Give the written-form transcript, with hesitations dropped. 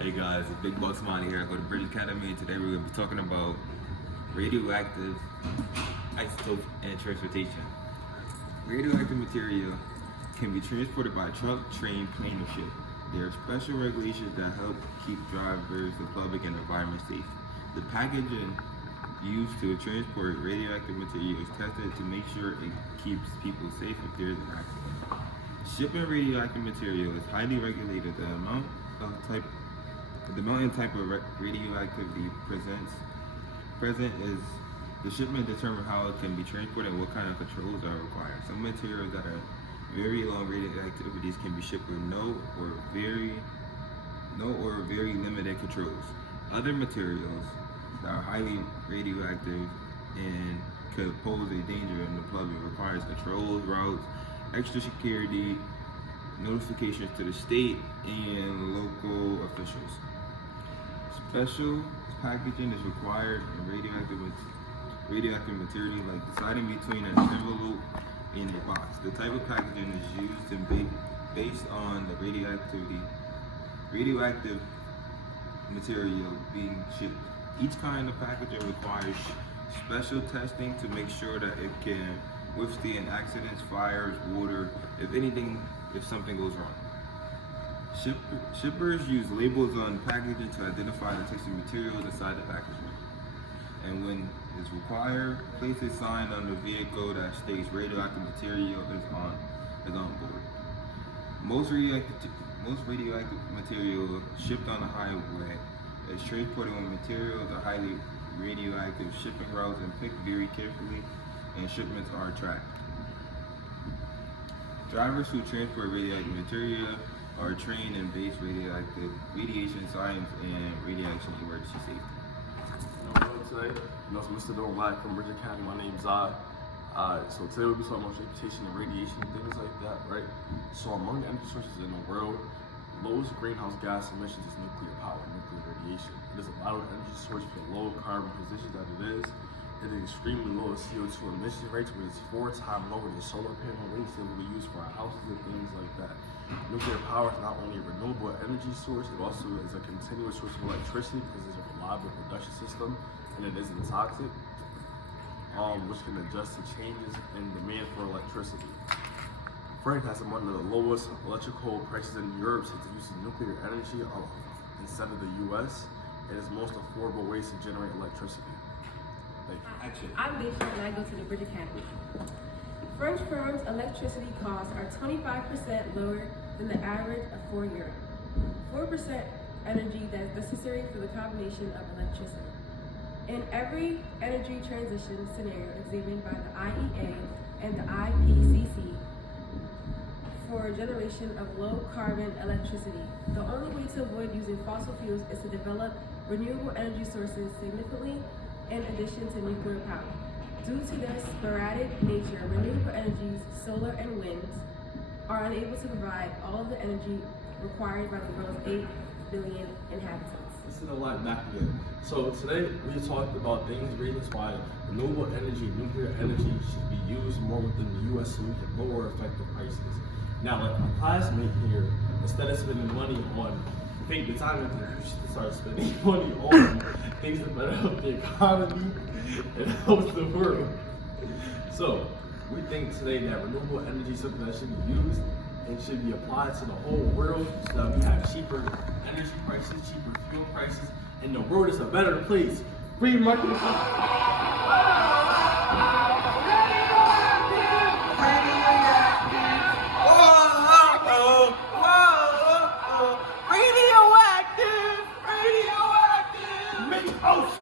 Hey guys, it's Big Boss Monty here. I go to British Academy, and today we're going to be talking about radioactive isotopes and transportation. Radioactive material can be transported by truck, train, plane, or ship. There are special regulations that help keep drivers, the public, and the environment safe. The packaging used to transport radioactive material is tested to make sure it keeps people safe if there is an accident. Shipping radioactive material is highly regulated. The amount and type of radioactivity present is the shipment determine how it can be transported and what kind of controls are required. Some materials that are very low radioactivities can be shipped with no or very limited controls. Other materials that are highly radioactive and could pose a danger in the public requires controls, routes, extra security, notifications to the state and local officials. Special packaging is required in radioactive material, like deciding between an envelope and a box. The type of packaging is used and based on the radioactive material being shipped. Each kind of packaging requires special testing to make sure that it can withstand accidents, fires, water, if something goes wrong. Shippers use labels on packaging to identify the tasty materials inside the packaging. And when it's required, place a sign on the vehicle that states radioactive material is on board. Most radioactive material shipped on the highway is transported when materials are highly radioactive. Shipping routes are picked very carefully and shipments are tracked. Drivers who transport radioactive material are trained in radiation science and radiation emergency safety. Today, I'm Mr. Doe live from British Academy. My name's Zai. So today we'll be talking about transportation and radiation and things like that, right? So among the energy sources in the world, lowest greenhouse gas emissions is nuclear power, nuclear radiation. It is a lot of energy source for the low carbon position that it is. It is extremely low CO2 emission rates, which is 4 times lower than solar panel rates that we use for our houses and things like that. Nuclear power is not only a renewable energy source, it also is a continuous source of electricity because it's a reliable production system and it isn't toxic, which can adjust to changes in demand for electricity. France has among the lowest electrical prices in Europe since the use of nuclear energy instead of the US. It is the most affordable ways to generate electricity. I'm Daisha and I go to the Bridge Academy. French firms' electricity costs are 25% lower than the average of Europe. 4% energy that is necessary for the combination of electricity. In every energy transition scenario examined by the IEA and the IPCC for generation of low carbon electricity, the only way to avoid using fossil fuels is to develop renewable energy sources significantly in addition to nuclear power. Due to their sporadic nature, renewable energies, solar and wind, are unable to provide all of the energy required by the world's 8 billion inhabitants. This is a lot back again. So today we talked about reasons why renewable energy, nuclear energy should be used more within the US so we can lower effective prices. Now, like my classmate here, instead of spending money on the time that they should start spending money on things that better help the economy and help the world. So we think today that renewable energy is something that should be used and should be applied to the whole world so that we have cheaper energy prices, cheaper fuel prices, and the world is a better place. Free market.